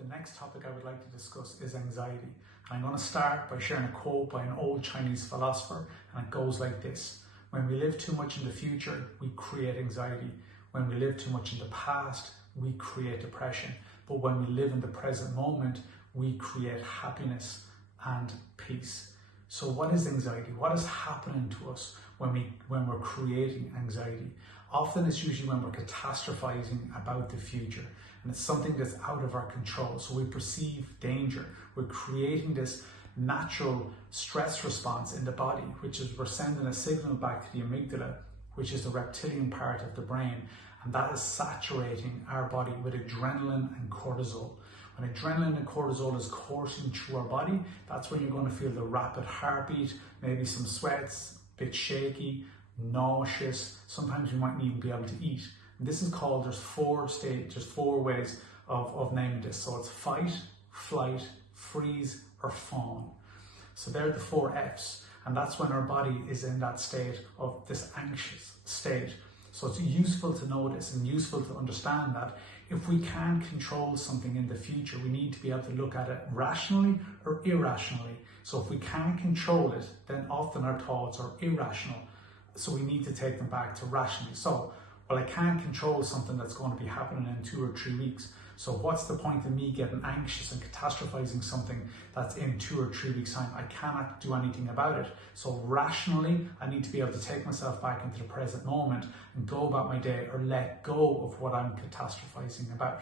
The next topic I would like to discuss is anxiety. And I'm going to start by sharing a quote by an old Chinese philosopher, and it goes like this. When we live too much in the future, we create anxiety. When we live too much in the past, we create depression. But when we live in the present moment, we create happiness and peace. So what is anxiety? What is happening to us when we're creating anxiety? Often it's usually when we're catastrophizing about the future, and it's something that's out of our control. So we perceive danger. We're creating this natural stress response in the body, which is we're sending a signal back to the amygdala, which is the reptilian part of the brain, and that is saturating our body with adrenaline and cortisol. When adrenaline and cortisol is coursing through our body, that's when you're going to feel the rapid heartbeat, maybe some sweats, a bit shaky, nauseous. Sometimes you mightn't even be able to eat. And this is called, there's four ways of naming this. So it's fight, flight, freeze, or fawn. So they're the 4 Fs. And that's when our body is in that state of this anxious state. So it's useful to know this and useful to understand that if we can control something in the future, we need to be able to look at it rationally or irrationally. So if we can't control it, then often our thoughts are irrational. So we need to take them back to rationally. So, well, I can't control something that's going to be happening in 2 or 3 weeks. So what's the point of me getting anxious and catastrophizing something that's in 2 or 3 weeks' time? I cannot do anything about it. So rationally, I need to be able to take myself back into the present moment and go about my day, or let go of what I'm catastrophizing about.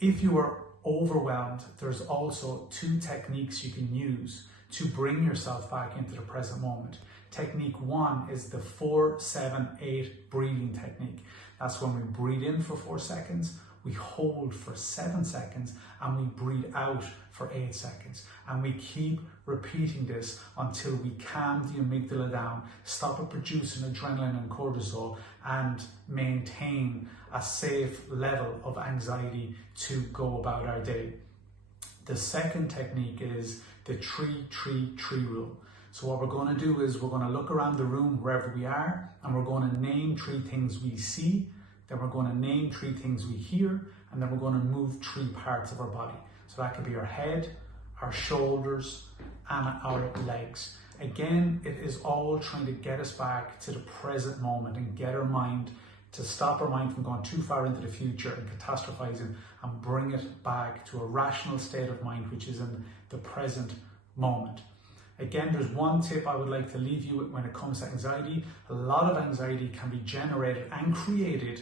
If you are overwhelmed, there's also 2 techniques you can use to bring yourself back into the present moment. Technique 1 is the 4-7-8 breathing technique. That's when we breathe in for 4 seconds, we hold for 7 seconds, and we breathe out for 8 seconds. And we keep repeating this until we calm the amygdala down, stop it producing adrenaline and cortisol, and maintain a safe level of anxiety to go about our day. The second technique is the 3-3-3 rule. So what we're going to do is we're going to look around the room wherever we are, and we're going to name 3 things we see, then we're going to name 3 things we hear, and then we're going to move 3 parts of our body. So that could be our head, our shoulders, and our legs. Again, it is all trying to get us back to the present moment and get our mind, to stop our mind from going too far into the future and catastrophizing, and bring it back to a rational state of mind, which is in the present moment. Again, there's one tip I would like to leave you with when it comes to anxiety. A lot of anxiety can be generated and created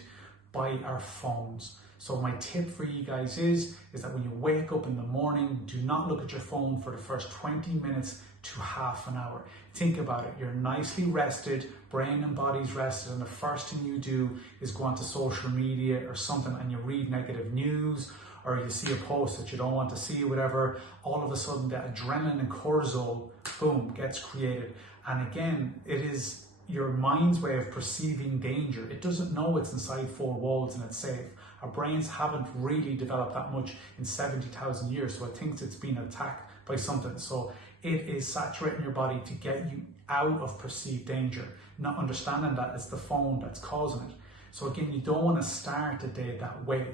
by our phones. So my tip for you guys is that when you wake up in the morning, do not look at your phone for the first 20 minutes to half an hour. Think about it. You're nicely rested, brain and body's rested, and the first thing you do is go onto social media or something, and you read negative news, or you see a post that you don't want to see, whatever. All of a sudden, the adrenaline and cortisol, boom, gets created. And again, it is your mind's way of perceiving danger. It doesn't know it's inside 4 walls and it's safe. Our brains haven't really developed that much in 70,000 years, so it thinks it's been attacked by something. So it is saturating your body to get you out of perceived danger, not understanding that it's the phone that's causing it. So again, you don't want to start the day that way.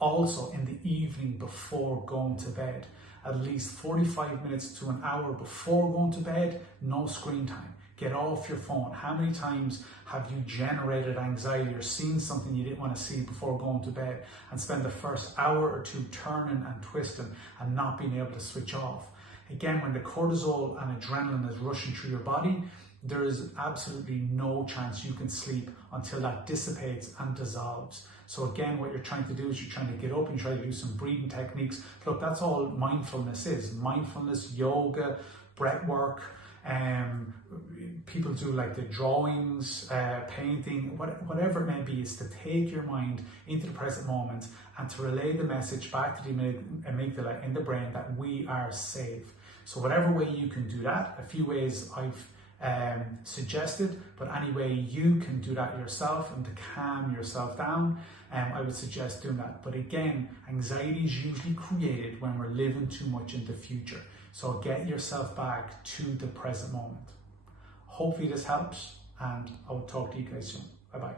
Also, in the evening before going to bed, at least 45 minutes to an hour before going to bed, no screen time. Get off your phone. How many times have you generated anxiety or seen something you didn't want to see before going to bed, and spend the first hour or 2 turning and twisting and not being able to switch off? Again, when the cortisol and adrenaline is rushing through your body, there is absolutely no chance you can sleep until that dissipates and dissolves. So again, what you're trying to do is you're trying to get up and try to do some breathing techniques. Look, that's all mindfulness is. Mindfulness, yoga, breath work. People do like the drawings, painting, whatever it may be, is to take your mind into the present moment and to relay the message back to the amygdala in the brain that we are safe. So whatever way you can do that, a few ways I've suggested, but any way you can do that yourself and to calm yourself down, I would suggest doing that. But again, anxiety is usually created when we're living too much in the future. So get yourself back to the present moment. Hopefully this helps, and I will talk to you guys soon. Bye-bye.